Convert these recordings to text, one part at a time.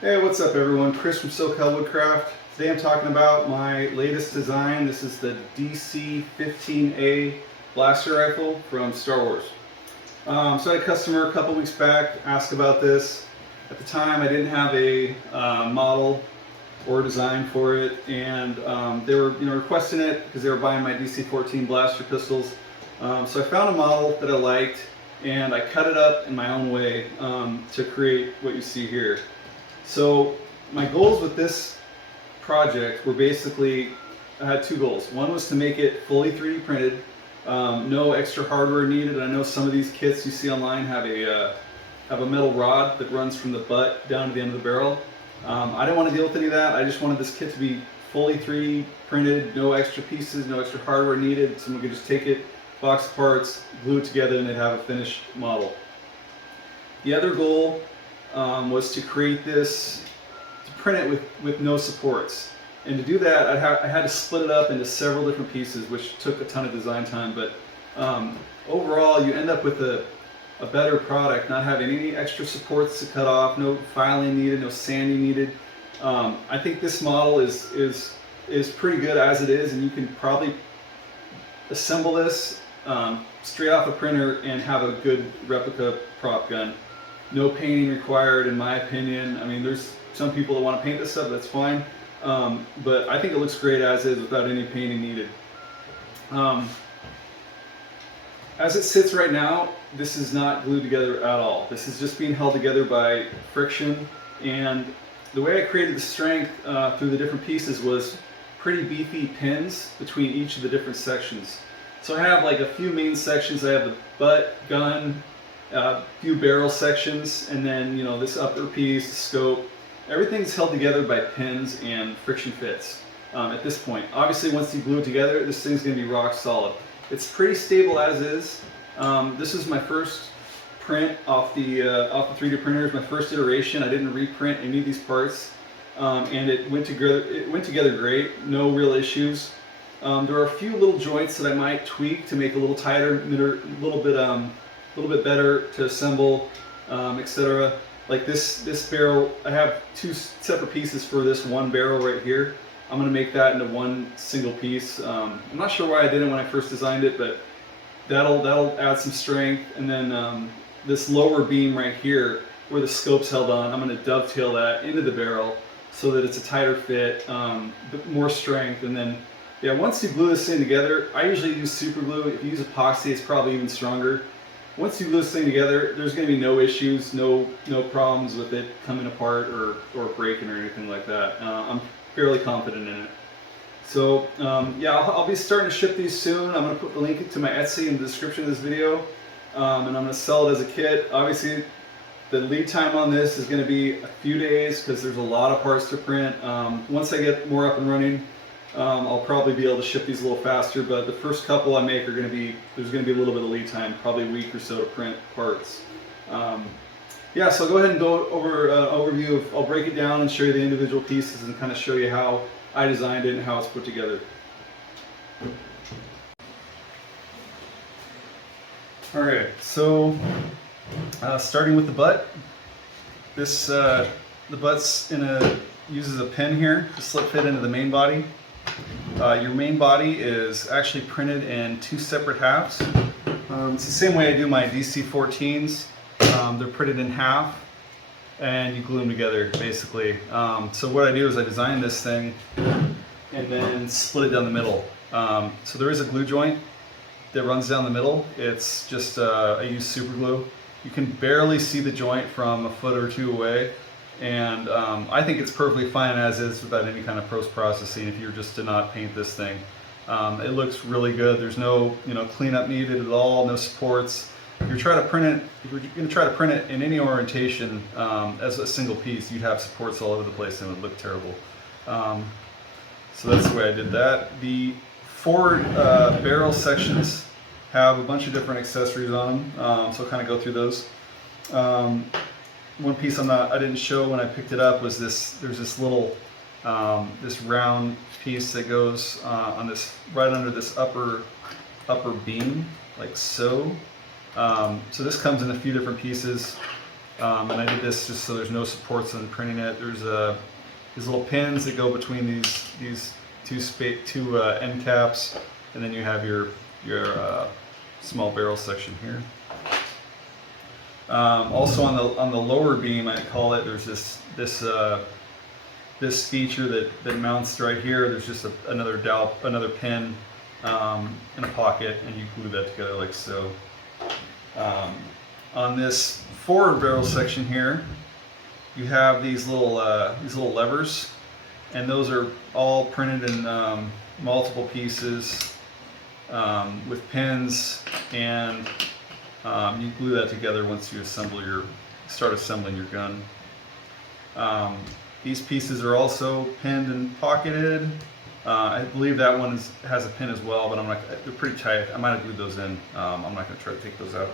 Hey, what's up everyone? Chris from SoCal Woodcraft. Today I'm talking about my latest design. This is the DC-15A Blaster Rifle from Star Wars. So I had a customer a couple weeks back ask about this. At the time I didn't have a model or design for it, and they were requesting it because they were buying my DC-14 blaster pistols. So I found a model that I liked and I cut it up in my own way to create what you see here. So my goals with this project were basically, I had two goals. One was to make it fully 3D printed, no extra hardware needed. I know some of these kits you see online have a metal rod that runs from the butt down to the end of the barrel. I didn't want to deal with any of that. I just wanted this kit to be fully 3D printed, no extra pieces, no extra hardware needed. Someone could just take it, box the parts, glue it together, and they'd have a finished model. The other goal was to create this, to print it with no supports. And to do that, I had to split it up into several different pieces, which took a ton of design time. But overall, you end up with a better product, not having any extra supports to cut off, no filing needed, no sanding needed. I think this model is pretty good as it is, and you can probably assemble this straight off a printer and have a good replica prop gun. No painting required, in my opinion. I mean, there's some people that want to paint this stuff, that's fine. But I think it looks great as is without any painting needed. As it sits right now, this is not glued together at all. This is just being held together by friction. And the way I created the strength through the different pieces was pretty beefy pins between each of the different sections. So I have like a few main sections. I have the butt, gun, a few barrel sections, and then this upper piece, the scope. Everything's held together by pins and friction fits at this point. Obviously, once you glue it together, this thing's going to be rock solid. It's pretty stable as is. This is my first print off the 3D printers, my first iteration. I didn't reprint any of these parts, and it went together great. No real issues. There are a few little joints that I might tweak to make a little tighter, a little bit better to assemble, etc. Like this barrel, I have two separate pieces for this one barrel right here. I'm going to make that into one single piece. I'm not sure why I didn't when I first designed it, but that'll add some strength. And then this lower beam right here, where the scope's held on, I'm going to dovetail that into the barrel so that it's a tighter fit, more strength. And then, yeah, once you glue this thing together, I usually use super glue. If you use epoxy, it's probably even stronger. Once you glue this thing together, there's going to be no issues, no problems with it coming apart or breaking or anything like that. I'm fairly confident in it. So yeah, I'll be starting to ship these soon. I'm going to put the link to my Etsy in the description of this video, and I'm going to sell it as a kit. Obviously, the lead time on this is going to be a few days because there's a lot of parts to print. Once I get more up and running, I'll probably be able to ship these a little faster, but the first couple I make are going to be, there's going to be a little bit of lead time, probably a week or so to print parts. Yeah, so I'll go ahead and go over an overview of, I'll break it down and show you the individual pieces and kind of show you how I designed it and how it's put together. Alright, so starting with the butt, the butt's uses a pin here to slip fit into the main body. Your main body is actually printed in two separate halves. It's the same way I do my DC-14s. They're printed in half and you glue them together basically. So what I do is I design this thing and then split it down the middle. So there is a glue joint that runs down the middle. It's just, I use super glue. You can barely see the joint from a foot or two away. And I think it's perfectly fine as is without any kind of post-processing if you're just to not paint this thing. It looks really good. There's no cleanup needed at all, no supports. If you're going to try to print it in any orientation as a single piece, you'd have supports all over the place and it would look terrible. So that's the way I did that. The forward barrel sections have a bunch of different accessories on them, so I'll kind of go through those. One piece I didn't show when I picked it up was this. There's this little this round piece that goes on this right under this upper beam, like so. So this comes in a few different pieces. And I did this just so there's no supports on printing it. There's these little pins that go between these two end caps, and then you have your small barrel section here. Also on the lower beam, I call it, there's this feature that mounts right here. There's just another pin in a pocket, and you glue that together like so. On this forward barrel section here, you have these little levers, and those are all printed in multiple pieces with pins, and you glue that together once you start assembling your gun. These pieces are also pinned and pocketed. I believe that one has a pin as well, but they're pretty tight. I might have glued those in. I'm not going to try to take those out.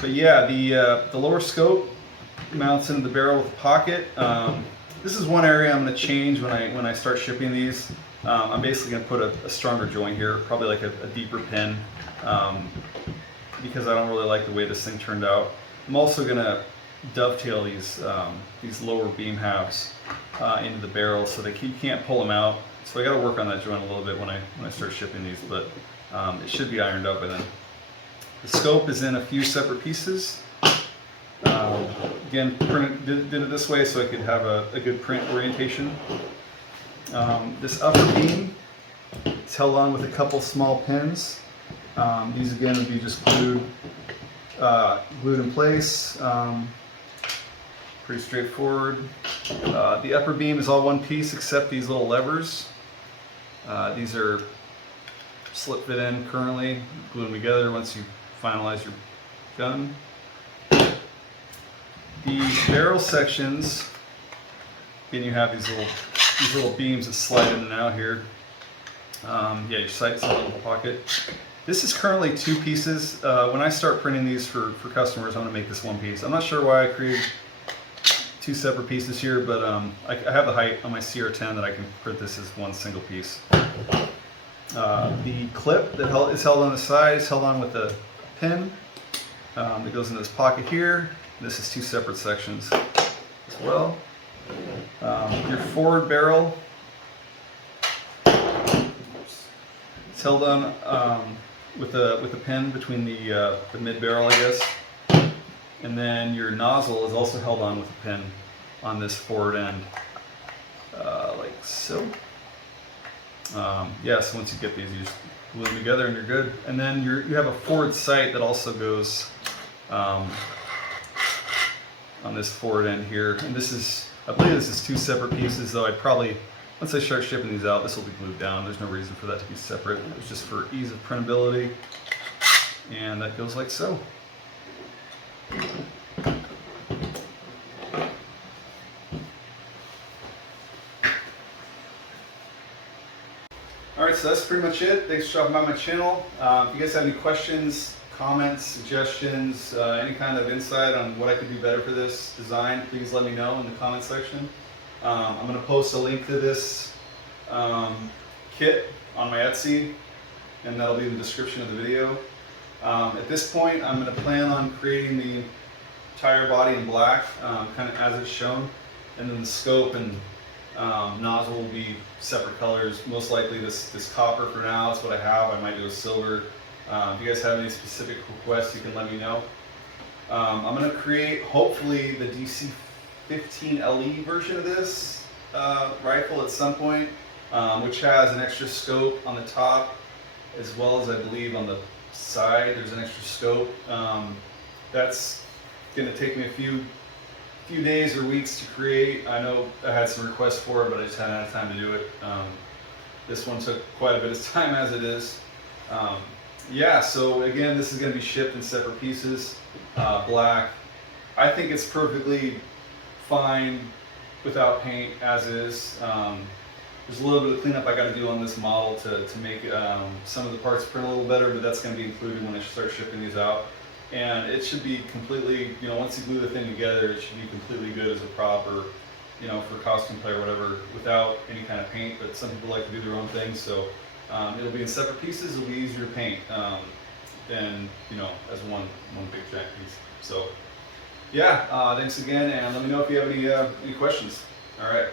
But yeah, the lower scope mounts into the barrel with a pocket. This is one area I'm going to change when I start shipping these. I'm basically going to put a stronger joint here, probably like a deeper pin, because I don't really like the way this thing turned out. I'm also going to dovetail these lower beam halves into the barrel so that you can't pull them out. So I got to work on that joint a little bit when I start shipping these, but it should be ironed out by then. The scope is in a few separate pieces. Again, did it this way so I could have a good print orientation. This upper beam is held on with a couple small pins. These again would be just glued in place. Pretty straightforward. The upper beam is all one piece except these little levers. These are slip fit in currently. Glue them together once you finalize your gun. The barrel sections, again, you have these little beams that slide in and out here. Yeah, your sight's in a little pocket. This is currently two pieces. When I start printing these for customers, I'm going to make this one piece. I'm not sure why I created two separate pieces here, but I have the height on my CR10 that I can print this as one single piece. The clip that is held on the side is held on with a pin that goes into this pocket here. This is two separate sections as well. Your forward barrel is held on with a pin between the mid barrel, I guess. And then your nozzle is also held on with a pin on this forward end, like so. Yeah, so once you get these, you just glue them together and you're good. And then you have a forward sight that also goes on this forward end here. And I believe this is two separate pieces, though once I start shipping these out, this will be glued down. There's no reason for that to be separate. It's just for ease of printability. And that goes like so. Alright, so that's pretty much it. Thanks for dropping by my channel. If you guys have any questions, comments, suggestions, any kind of insight on what I could do better for this design, please let me know in the comment section. I'm going to post a link to this kit on my Etsy, and that'll be in the description of the video. At this point, I'm going to plan on creating the entire body in black, kind of as it's shown, and then the scope and nozzle will be separate colors. Most likely this copper for now is what I have. I might do a silver. If you guys have any specific requests, you can let me know. I'm going to create, hopefully, the DC-15LE version of this rifle at some point, which has an extra scope on the top, as well as I believe on the side there's an extra scope. That's going to take me a few days or weeks to create. I know I had some requests for it, but I just hadn't had time to do it. This one took quite a bit of time as it is. Yeah, so again, this is going to be shipped in separate pieces, black. I think it's perfectly fine without paint as is. There's a little bit of cleanup I got to do on this model to make some of the parts print a little better, but that's going to be included when I start shipping these out. And it should be completely, once you glue the thing together, it should be completely good as a prop or, for costume play or whatever, without any kind of paint. But some people like to do their own thing, so it'll be in separate pieces. It'll be easier to paint than, as one big giant piece. So yeah, thanks again, and let me know if you have any questions. All right.